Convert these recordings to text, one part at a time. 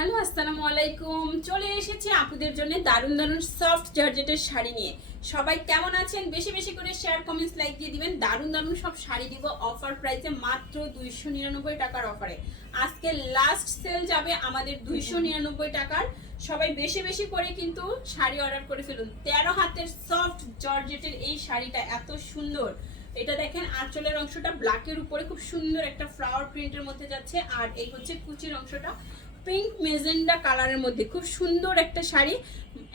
Hello আসসালামু আলাইকুম। চলে এসেছি আপুদের জন্য দারুণ দারুণ সফট জর্জেটের শাড়ি নিয়ে। সবাই কেমন আছেন? বেশি বেশি করে শেয়ার কমেন্টস লাইক দিয়ে দিবেন। দারুণ দারুণ সব শাড়ি দিব অফার প্রাইসে, মাত্র 299 টাকার অফারে। আজকে লাস্ট সেল যাবে আমাদের 299 টাকার। সবাই বেশি বেশি করে কিন্তু শাড়ি অর্ডার করে ফেলুন। 13 হাতের সফট জর্জেটের এই শাড়িটা এত সুন্দর। এটা দেখেন আঁচলের অংশটা ব্ল্যাকের উপরে খুব সুন্দর একটা ফ্লাওয়ার প্রিন্টের মধ্যে যাচ্ছে, আর এই হচ্ছে কুচির অংশটা পিঙ্ক মেজেন্ডা কালারের মধ্যে খুব সুন্দর একটা শাড়ি,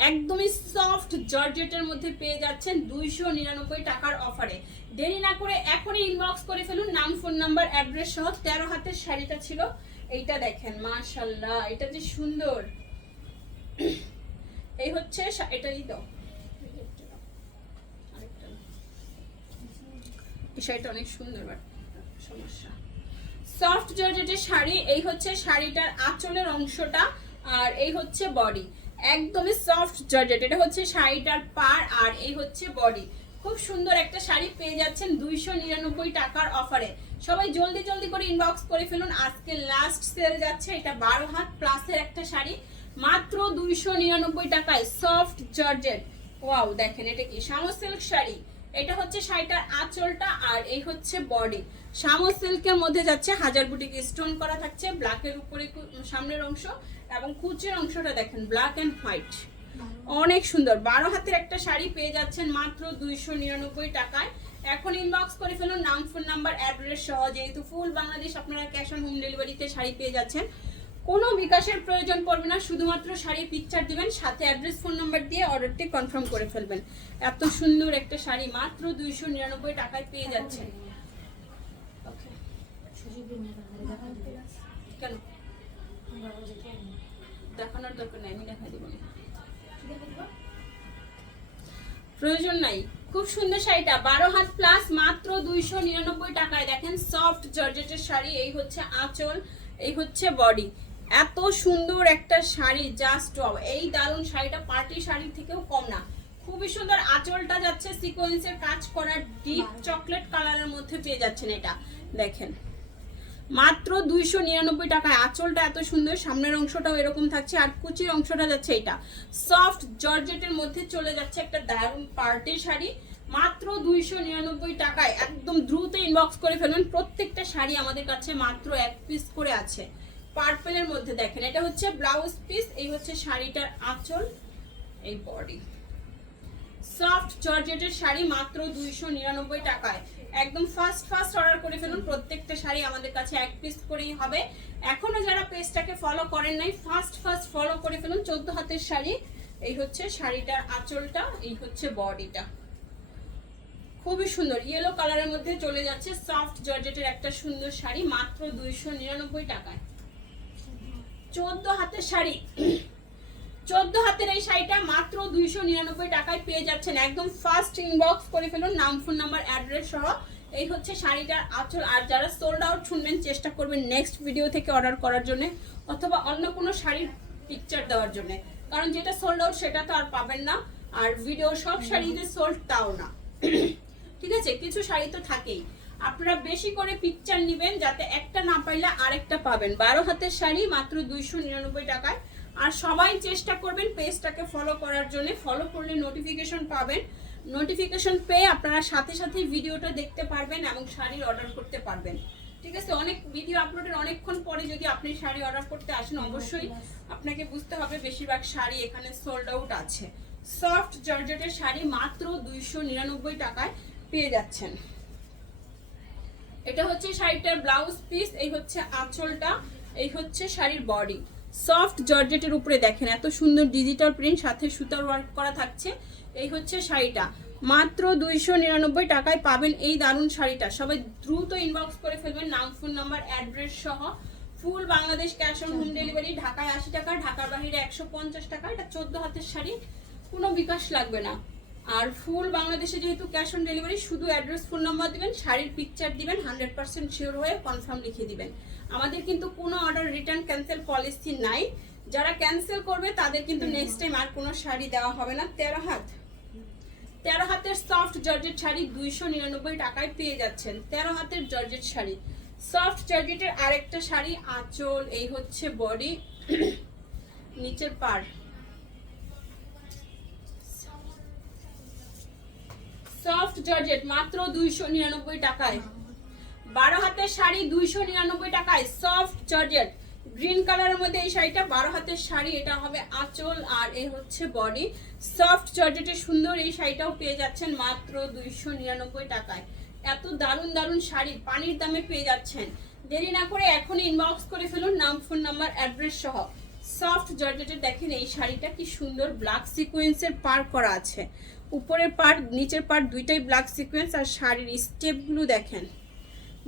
একদমই সফট জর্জেটের মধ্যে পেয়ে যাচ্ছেন 299 টাকার অফারে। দেরি না করে এখনই ইনবক্স করে ফেলুন, নাম ফোন নাম্বার অ্যাড্রেস সহ। 13 হাতের শাড়িটা ছিল এইটা, দেখেন মাশাআল্লাহ এটা যে সুন্দর। এই হচ্ছে এটাই দাও, এই শাড়িটা অনেক সুন্দর, বাট সমস্যা সফট জর্জেটের শাড়ি। এই হচ্ছে শাড়িটার আঁচলের অংশটা, আর এই হচ্ছে বডি, একদমই সফট জর্জেট। এটা হচ্ছে শাড়িটার পার, আর এই হচ্ছে বডি। খুব সুন্দর একটা শাড়ি পেয়ে যাচ্ছেন 299 টাকার অফারে। সবাই জলদি জলদি করে ইনবক্স করে ফেলুন, আজকে লাস্ট সেল যাচ্ছে। এটা 12 হাত প্লাসের একটা শাড়ি, মাত্র 299 টাকায় সফট জর্জেট। ওয়াও দেখেন এটা কি শামু সিল্ক শাড়ি। এটা হচ্ছে শাড়িটার আঁচলটা, আর এই হচ্ছে বডি। শামু সিল্কের মধ্যে যাচ্ছে হাজার বুটিক স্টোন করা থাকছে ব্ল্যাকের উপরে সামনের অংশ, এবং কুচির অংশটা দেখেন ব্ল্যাক এন্ড হোয়াইট, অনেক সুন্দর। 12 হাতের একটা শাড়ি পেয়ে যাচ্ছেন মাত্র 299 টাকায়। এখন ইনবক্স করে ফেলুন, নাম ফোন নাম্বার অ্যাড্রেস সহ। যেহেতু ফুল বাংলাদেশ আপনারা ক্যাশ অন হোম ডেলিভারিতে শাড়ি পেয়ে যাচ্ছেন, কোনো বিকাশের প্রয়োজন পড়বে না, শুধুমাত্র শাড়ির পিকচার দিবেন, সাথে অ্যাড্রেস ফোন নাম্বার দিয়ে অর্ডারটি কনফার্ম করে ফেলবেন। এত সুন্দর একটা শাড়ি মাত্র 299 টাকায় পেয়ে যাচ্ছেন। কেন দেখানোর দরকার নেই, আমি দেখা দিব, প্রয়োজন নাই। খুব সুন্দর শাড়িটা 12 হাত প্লাস, মাত্র 299 টাকায়। দেখেন সফট জর্জেটের শাড়ি, এই হচ্ছে আঁচল, এই হচ্ছে বডি। এত সুন্দর একটা শাড়ি, জাস্ট এই দারুণ শাড়িটা পার্টি শাড়ির থেকেও কম না। খুবই সুন্দর। আঁচলটা যাচ্ছে সিকোয়েন্সের কাজ করা ডিপ চকলেট কালারের মধ্যে পেয়ে যাচ্ছেন। এটা দেখেন মাত্র 299 টাকায়। আঁচলটা এত সুন্দর, সামনের অংশটাও এরকম থাকছে, আর কুচির অংশটা যাচ্ছে এটা সফট জর্জেটের মধ্যে চলে যাচ্ছে একটা দারুণ পার্টি শাড়ি, মাত্র 299 টাকায়। একদম দ্রুত ইনবক্স করে ফেলুন। প্রত্যেকটা শাড়ি আমাদের কাছে মাত্র 1 পিস করে আছে পার্পেলের মধ্যে। দেখেন এটা হচ্ছে ব্লাউজ পিস, এই হচ্ছে শাড়িটার আঁচল, এই বডি। সফট জর্জেটের শাড়ি মাত্র 299 টাকায়। একদম ফার্স্ট অর্ডার করে ফেলুন, প্রত্যেকটা শাড়ি আমাদের কাছে 1 পিস করেই হবে। এখনো যারা পেজটাকে ফলো করেন নাই, ফার্স্ট ফলো করে ফেলুন। 14 হাতের শাড়ি, এই হচ্ছে শাড়িটার আঁচলটা, এই হচ্ছে বডিটা। খুবই সুন্দর ইয়েলো কালারের মধ্যে চলে যাচ্ছে সফট জর্জেটের একটা সুন্দর শাড়ি, মাত্র 299 টাকায়। 14 হাতের শাড়ি, 14 হাতের এই শাড়িটা মাত্র 299 টাকায় পেয়ে যাচ্ছেন। একদম ফার্স্ট ইনবক্স করে ফেলুন, নাম ফোন নাম্বার অ্যাড্রেস সহ। এই হচ্ছে শাড়িটার আঁচল। আর যারা সোল্ড আউট শুনবেন, চেষ্টা করবেন নেক্সট ভিডিও থেকে অর্ডার করার জন্য, অথবা অন্য কোনো শাড়ির পিকচার দেওয়ার জন্য, কারণ যেটা সোল্ড আউট সেটা তো আর পাবেন না। আর ভিডিও সব শাড়ি যে সোল্ড তাও না, ঠিক আছে, কিছু শাড়ি তো থাকেই। আপনারা বেশি করে পিকচার নেবেন, যাতে একটা না পাইলে আরেকটা পাবেন। 12 হাতের শাড়ি মাত্র 299 টাকায়। আর সবাই চেষ্টা করবেন পেজটাকে ফলো করার জন্য, ফলো করলে নোটিফিকেশন পাবেন। নোটিফিকেশন পেয়ে আপনারা সাথে সাথে ভিডিওটা দেখতে পারবেন এবং শাড়ির অর্ডার করতে পারবেন, ঠিক আছে। অনেক ভিডিও আপলোডের অনেকক্ষণ পরে যদি আপনি শাড়ি অর্ডার করতে আসেন, অবশ্যই আপনাকে বুঝতে হবে বেশিরভাগ শাড়ি এখানে সোল্ড আউট আছে। সফট জর্জেটের শাড়ি মাত্র 299 টাকায় পেয়ে যাচ্ছেন। এটা হচ্ছে শাড়িটার ব্লাউজ পিস, এই হচ্ছে আঁচলটা, এই হচ্ছে শাড়ির বডি। সফট জর্জেটের উপরে দেখেন এত সুন্দর ডিজিটাল প্রিন্ট, সাথে সুতার ওয়ার্ক করা থাকছে। এই হচ্ছে শাড়িটা, মাত্র 299 টাকায় পাবেন এই দারুণ শাড়িটা। সবাই দ্রুত ইনবক্স করে ফেলবেন, নাম ফোন নাম্বার অ্যাড্রেস সহ। Full Bangladesh cash on home delivery. ঢাকায় 80 টাকা, ঢাকার বাইরে 150 টাকা। এটা 14 হাতের শাড়ি, কোনো বিকাশ লাগবে না। আর ফুল বাংলাদেশে যেহেতু ক্যাশ অন ডেলিভারি, শুধু অ্যাড্রেস ফোন নাম্বার দিবেন, শাড়ির পিকচার দিবেন, 100% শিওর হয়ে কনফার্ম লিখে দিবেন। আমাদের কিন্তু কোনো অর্ডার রিটার্ন ক্যান্সেল পলিসি নাই। যারা ক্যান্সেল করবে তাদের কিন্তু নেক্সট টাইম আর কোনো শাড়ি দেওয়া হবে না। 13 হাতের সফট জর্জেট শাড়ি 299 টাকায় পেয়ে যাচ্ছেন। 13 হাতের জর্জেট শাড়ি, সফট জর্জেটের আরেকটা শাড়ি, আঁচল, এই হচ্ছে বডি। নিচের পাড়, সফট জর্জেট মাত্র 299 টাকায়। 12 হাতের শাড়ি 299 টাকায়, সফট জর্জেট গ্রিন কালারের মধ্যে এই শাড়িটা 12 হাতের শাড়ি। এটা হবে আঁচল আর এই হচ্ছে বডি। সফট জর্জেটের সুন্দর এই শাড়িটাও পেয়ে যাচ্ছেন মাত্র 299 টাকায়। এত দারুণ দারুণ শাড়ি পানির দামে পেয়ে যাচ্ছেন। দেরি না করে এখনই ইনবক্স করে ফেলুন নাম, ফোন নাম্বার, অ্যাড্রেস সহ। সফট জর্জেটের দেখেন এই শাড়িটা কি সুন্দর, ব্ল্যাক সিকোয়েন্সের পার করা আছে। উপরের পার্ট নিচের পার্ট দুইটাই ব্ল্যাক সিকোয়েন্স, আর শাড়ির স্টেপগুলো দেখেন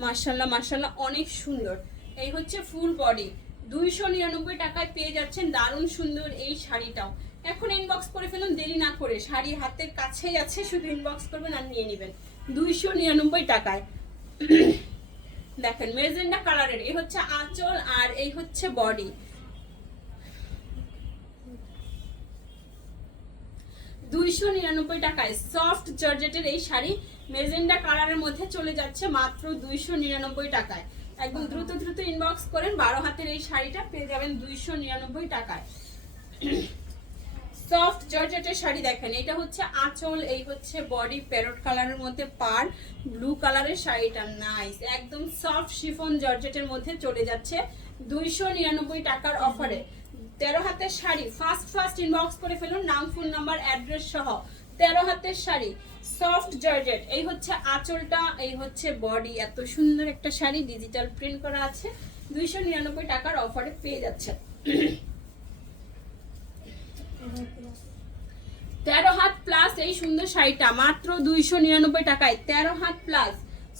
মাশাআল্লাহ মাশাআল্লাহ অনেক সুন্দর। এই হচ্ছে ফুল বডি, 299 টাকায় পেয়ে যাচ্ছেন দারুণ সুন্দর এই শাড়িটাও। এখন ইনবক্স করে ফেলুন দেরি না করে, শাড়ি হাতের কাছেই আছে, শুধু ইনবক্স করবেন আর নিয়ে নেবেন 299 টাকায়। দেখেন মেজেন্ডা কালারের এই হচ্ছে আঁচল আর এই হচ্ছে বডি। 299 টাকায় সফট জর্জেটের এই শাড়ি মেজেন্ডা কালারের মধ্যে চলে যাচ্ছে মাত্র 299 টাকায়। একদম দ্রুত দ্রুত ইনবক্স করেন, 12 হাতের এই শাড়িটা পেয়ে যাবেন 299 টাকায়। সফট জর্জেটের শাড়ি দেখেন, এটা হচ্ছে আঁচল, এই হচ্ছে বডি, প্যারট কালারের মধ্যে পার, ব্লু কালারের শাড়িটা নাইস, একদম সফট শিফন জর্জেটের মধ্যে চলে যাচ্ছে 299 টাকার অফারে। 13 হাতের শাড়ি ফার্স্ট ইনবক্স করে ফেলুন নাম, ফোন নাম্বার, অ্যাড্রেস সহ। 13 হাতের শাড়ি সফট জর্জেট, এই হচ্ছে আঁচলটা, এই হচ্ছে বডি। এত সুন্দর একটা শাড়ি ডিজিটাল প্রিন্ট করা আছে, 299 টাকার অফারে পেয়ে যাচ্ছে। 13 হাত প্লাস এই সুন্দর শাড়িটা মাত্র 299 টাকায়। 13 হাত প্লাস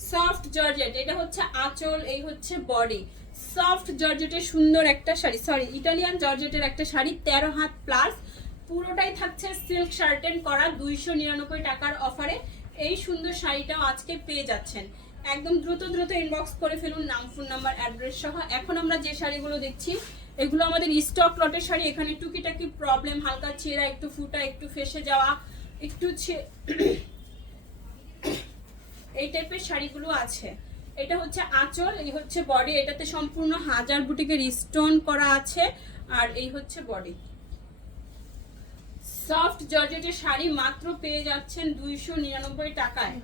সফট জর্জেট, এটা হচ্ছে আঁচল, এই হচ্ছে বডি। সফট জর্জেটের সুন্দর একটা শাড়ি, সরি ইটালিয়ান জর্জেটের একটা শাড়ি, 13 হাত প্লাস, পুরোটাই থাকছে সিল্ক শার্টেন করা, 299 টাকার অফারে এই সুন্দর শাড়িটাও আজকে পেয়ে যাচ্ছেন। একদম দ্রুত দ্রুত ইনবক্স করে ফেলুন নাম, ফোন নাম্বার, অ্যাড্রেস সহ। এখন আমরা যে শাড়িগুলো দেখছি এগুলো আমাদের স্টক লটের শাড়ি। এখানে টুকিটাকি প্রবলেম, হালকা ছেঁড়া, একটু ফুটা, একটু ফেসে যাওয়া, একটু এই টাইপের শাড়িগুলো আছে। এটা হচ্ছে আঁচল, এই হচ্ছে বডি, এটাতে সম্পূর্ণ হাজার বুটিকের স্টোন করা আছে, আর এই হচ্ছে বডি। সফট জর্জেটের শাড়ি মাত্র পেয়ে যাচ্ছেন 299 টাকায়।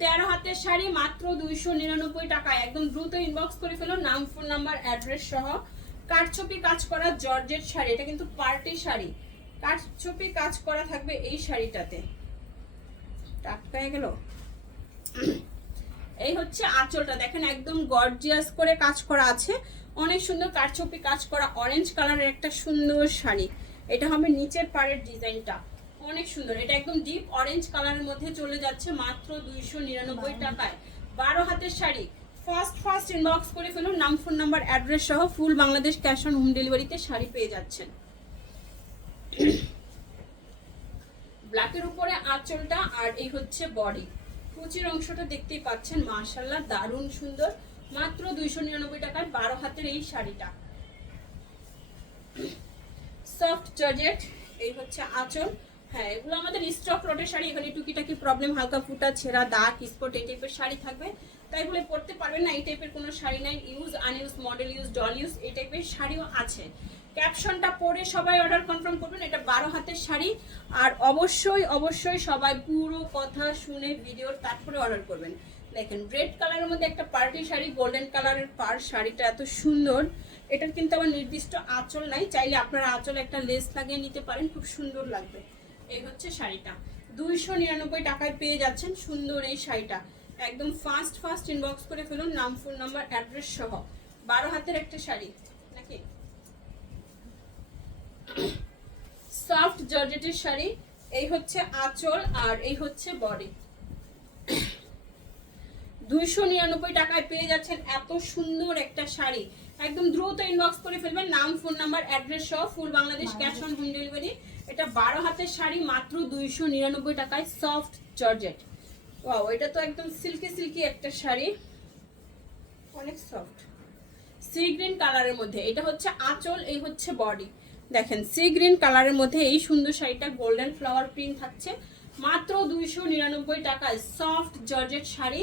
13 হাতের শাড়ি মাত্র 299 টাকায়। একদম দ্রুত ইনবক্স করে ফেলো নাম, ফোন নাম্বার, অ্যাড্রেস সহ। কাঠছবি কাজ করা জর্জেট শাড়ি, এটা কিন্তু পার্টি শাড়ি, কাঠছবি কাজ করা থাকবে এই শাড়িটাতে। টাটকায় গেল। এই হচ্ছে আঁচলটা দেখেন, একদম গর্জিয়াস করে কাজ করা আছে, অনেক সুন্দর কাঠছবি কাজ করা অরেঞ্জ কালারের একটা সুন্দর শাড়ি। এটা হবে নিচের পাড়ের ডিজাইনটা, অনেক সুন্দর। এটা একদম ডিপ অরেঞ্জ কালারের মধ্যে চলে যাচ্ছে মাত্র 299 টাকায়। 12 হাতের শাড়ি ফার্স্ট ইনবক্স করে ফেলুন নাম, ফোন নাম্বার, অ্যাড্রেস সহ। Full Bangladesh cash on home ডেলিভারিতে শাড়ি পেয়ে যাচ্ছেন। ব্ল্যাকের উপরে আঁচলটা আর এই হচ্ছে বডি, কুচির অংশটা দেখতেই পাচ্ছেন মাশাআল্লাহ দারুণ সুন্দর, মাত্র 299 টাকায় 12 হাতের এই শাড়িটা। সফট জর্জেট, এই হচ্ছে আঁচল। হ্যাঁ এগুলো আমাদের স্টক লটের শাড়ি, এখানে টুকিটাকি প্রবলেম, হালকা ফুটা, ছেঁড়া, দাগ, স্পট এই টাইপের শাড়ি থাকবে, তাই বলে পরতে পারবেন না এই টাইপের কোনো শাড়ি নাই। Use আনইউজ, model use, doll use এই টাইপের শাড়িও আছে। ক্যাপশনটা পরে সবাই অর্ডার কনফার্ম করবেন। এটা 12 হাতের শাড়ি, আর অবশ্যই সবাই পুরো কথা শুনে ভিডিওর তারপরে অর্ডার করবেন। দেখেন রেড কালারের মধ্যে একটা পার্টি শাড়ি, গোল্ডেন কালারের পার, শাড়িটা এত সুন্দর। এটার কিন্তু আবার নির্দিষ্ট আঁচল নাই, চাইলে আপনারা আঁচল একটা লেস লাগিয়ে নিতে পারেন, খুব সুন্দর লাগবে। এই হচ্ছে শাড়িটা, 299 টাকায় পেয়ে যাচ্ছেন সুন্দর এই শাড়িটা। একদম ফার্স্ট ইনবক্স করে ফেলুন নাম, ফোন নাম্বার, অ্যাড্রেস সহ। 12 হাতের একটা শাড়ি নাকি, সফট জর্জেটের শাড়ি। এই হচ্ছে আঁচল আর এই হচ্ছে বডি। 299 টাকায় পেয়ে যাচ্ছেন এত সুন্দর একটা শাড়ি। একদম দ্রুত ইনবক্স করে ফেলবেন নাম, ফোন নাম্বার, অ্যাড্রেস সহ। Full Bangladesh cash on home delivery. এটা 12 হাতের শাড়ি মাত্র 299 টাকায়, সফট জর্জেট। ওয়াও, এটা তো একদম সিল্কি একটা শাড়ি, অনেক সফট, সি গ্রিন কালারের মধ্যে। এটা হচ্ছে আঁচল, এই হচ্ছে বডি। দেখেন সি গ্রিন কালারের মধ্যে এই সুন্দর শাড়িটা, গোল্ডেন ফ্লাওয়ার প্রিন্ট থাকছে মাত্র 299 টাকায়। সফট জর্জেট শাড়ি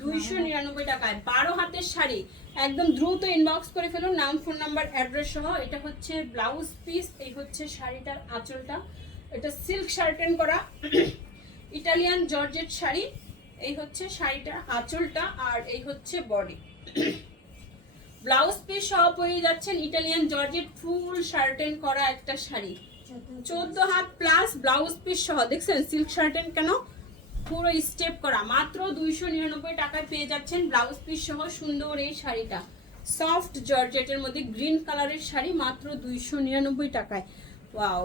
299 টাকায় 12 হাতের শাড়ি। একদম দ্রুত ইনবক্স করে ফেলুন নাম, ফোন নাম্বার, অ্যাড্রেস সহ। এটা হচ্ছে ব্লাউজ পিস, এই হচ্ছে শাড়িটার আঁচলটা। এটা সিল্ক শার্টেন করা ইটালিয়ান জর্জেট শাড়ি। এই হচ্ছে শাড়িটার আঁচলটা, আর এই হচ্ছে বডি। ব্লাউজ পিস সহ পেয়ে যাচ্ছেন ইটালিয়ান জর্জেট ফুল শার্টেন করা একটা sari. 14 had plus blouse piece সহ। দেখছেন সিল্ক শার্টেন কেন, পুরো স্টেপ করা। মাত্র 299 টাকায় পেয়ে যাচ্ছেন ব্লাউজ পিস সহ সুন্দর এই শাড়িটা। সফট জর্জেটের মধ্যে গ্রিন কালারের শাড়ি, মাত্র 299 টাকায়। ওয়াও,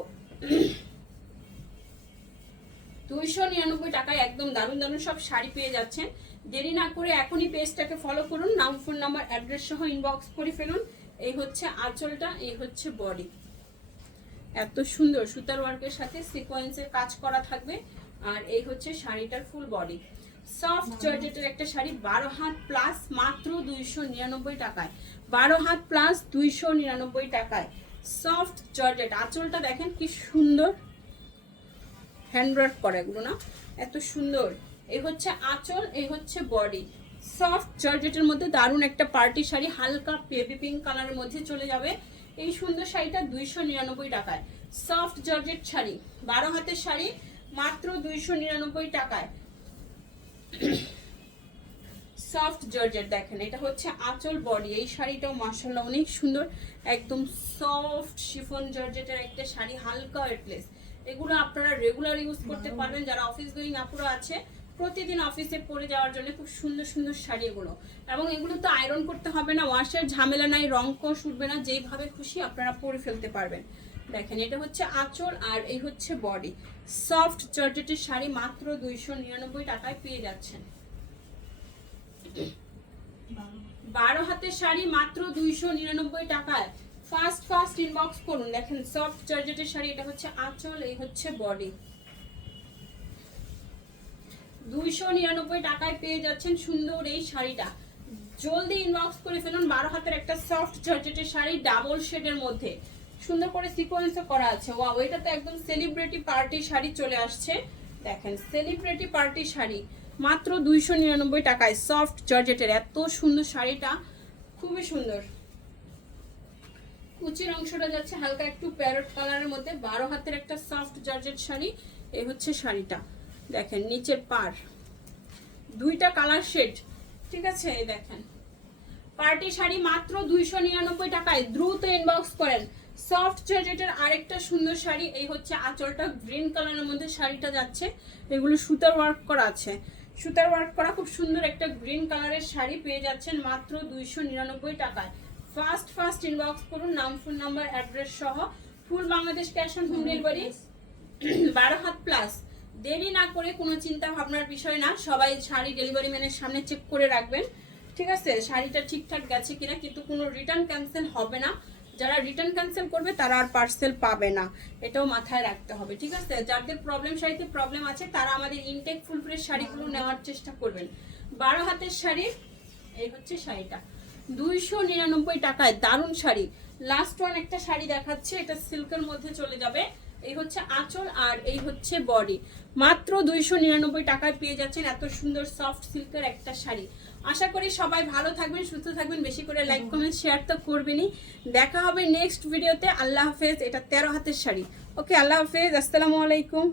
299 টাকায় একদম দারুণ দারুণ সব শাড়ি পেয়ে যাচ্ছেন। দেরি না করে এখনই পেজটাকে ফলো করুন, নাম, ফোন নাম্বার, অ্যাড্রেস সহ ইনবক্স করে ফেলুন। এই হচ্ছে আঁচলটা, এই হচ্ছে বডি। এত সুন্দর সুতার ওয়ার্কের সাথে সিকোয়েন্সের কাজ করা থাকবে। আর এই হচ্ছে শাড়িটার ফুল বডি। সফট জর্জেটের একটা শাড়ি, 12 হাত প্লাস, মাত্র 299 টাকায়। 12 হাত প্লাস 299 টাকায় সফট জর্জেট। আঁচলটা দেখেন কি সুন্দর, হ্যান্ডওয়ার্ক করা এগুলো না, এত সুন্দর। এই হচ্ছে আঁচল, এই হচ্ছে বডি। সফট জর্জেটের মধ্যে দারুণ একটা পার্টি শাড়ি, হালকা বেবি পিঙ্ক কালারের মধ্যে চলে যাবে। এই সুন্দর শাড়িটা 299 টাকায়। সফট জর্জেট শাড়ি, 12 হাতের শাড়ি, মাত্র 299 টাকায়। সফট জর্জেট দেখেন, এটা হচ্ছে আঁচল, বডি। এই শাড়িটাও মাশাআল্লাহ অনেক সুন্দর, একদম সফট শিফন জর্জেটের একটা শাড়ি, হালকা ওয়েটলেস। এগুলো আপনারা রেগুলার ইউজ করতে পারবেন। যারা অফিস গোয়িং আপুরা আছে, প্রতিদিন অফিসে পরে যাওয়ার জন্য খুব সুন্দর সুন্দর শাড়ি এগুলো। এবং এগুলো তো আয়রন করতে হবে না, ওয়াশের ঝামেলা নাই, রং কষ উঠবে না, যেইভাবে খুশি আপনারা পরে ফেলতে পারবেন। দেখেন এটা হচ্ছে আঁচল, আর এই হচ্ছে বডি। সফট জর্জেটের শাড়ি মাত্র 299 টাকায় পেয়ে যাচ্ছেন। 12 হাতের শাড়ি মাত্র 299 টাকায়। ফার্স্ট ফার্স্ট ইনবক্স করুন। দেখেন সফট জর্জেটের শাড়ি, এটা হচ্ছে আঁচল, এই হচ্ছে বডি। 299 টাকায় পেয়ে যাচ্ছেন সুন্দর এই শাড়িটা। জলদি ইনবক্স করে ফেলুন। 12 হাতের একটা সফট জর্জেটের শাড়ি, ডাবল শেডের মধ্যে সুন্দর করে সিকোয়েন্সও করা আছে। ওয়াও, এটা তো একদম সেলিব্রিটি পার্টি শাড়ি চলে আসছে। দেখেন সেলিব্রিটি পার্টি শাড়ি, মাত্র 299 টাকায় সফট জর্জেটের। এত সুন্দর শাড়িটা, খুবই সুন্দর। কুচির অংশটা যাচ্ছে হালকা একটু প্যারট কালারের মধ্যে। 12 হাতের একটা সফট জর্জেট শাড়ি, এই হচ্ছে শাড়িটা। দেখেন নিচের পার, দুইটা কালার শেড, ঠিক আছে। এই দেখেন পার্টি শাড়ি মাত্র 299 টাকায়। দ্রুত ইনবক্স করেন। সফট জর্জেটের আরেকটা সুন্দর শাড়ি, এই হচ্ছে আঁচলটা, গ্রিন কালারের মধ্যে শাড়িটা যাচ্ছে। এগুলো সুতার ওয়ার্ক করা আছে, সুতার ওয়ার্ক করা খুব সুন্দর একটা গ্রিন কালারের শাড়ি পেয়ে যাচ্ছেন মাত্র 299 টাকায়। ফার্স্ট ফার্স্ট ইনবক্স করুন, নাম, ফোন নাম্বার, অ্যাড্রেস সহ। Full Bangladesh cash on home delivery, 12 হাত প্লাস। দেরি না করে, কোনো চিন্তা ভাবনার বিষয় না, সবাই শাড়ি ডেলিভারি ম্যানের সামনে চেক করে রাখবেন, ঠিক আছে, শাড়িটা ঠিকঠাক গেছে কিনা। কিন্তু কোনো রিটার্ন ক্যান্সেল হবে না। যারা রিটার্ন ক্যান্সেল করবে তারা আর পার্সেল পাবে না, এটাও মাথায় রাখতে হবে, ঠিক আছে। যাদের প্রবলেম, শাড়িতে প্রবলেম আছে, তারা আমাদের ইনটেক ফুল ফ্রেশ শাড়িগুলো নেওয়ার চেষ্টা করবেন। 12 হাতের শাড়ি, এই হচ্ছে শাড়িটা 299 টাকায়। দারুণ শাড়ি। লাস্ট ওয়ান একটা শাড়ি দেখাচ্ছে, এটা সিল্কের মধ্যে চলে যাবে। এই হচ্ছে আঁচল, আর এই হচ্ছে বডি। মাত্র 299 টাকায় পেয়ে যাচ্ছেন এত সুন্দর সফট সিল্কের একটা শাড়ি। আশা করি সবাই ভালো থাকবেন, সুস্থ থাকবেন। বেশি করে লাইক, কমেন্ট, শেয়ার তো করবেনই। দেখা হবে নেক্সট ভিডিওতে। আল্লাহ হাফেজ। এটা 13 হাতের শাড়ি। ওকে, আল্লাহ হাফেজ, আসসালামু আলাইকুম।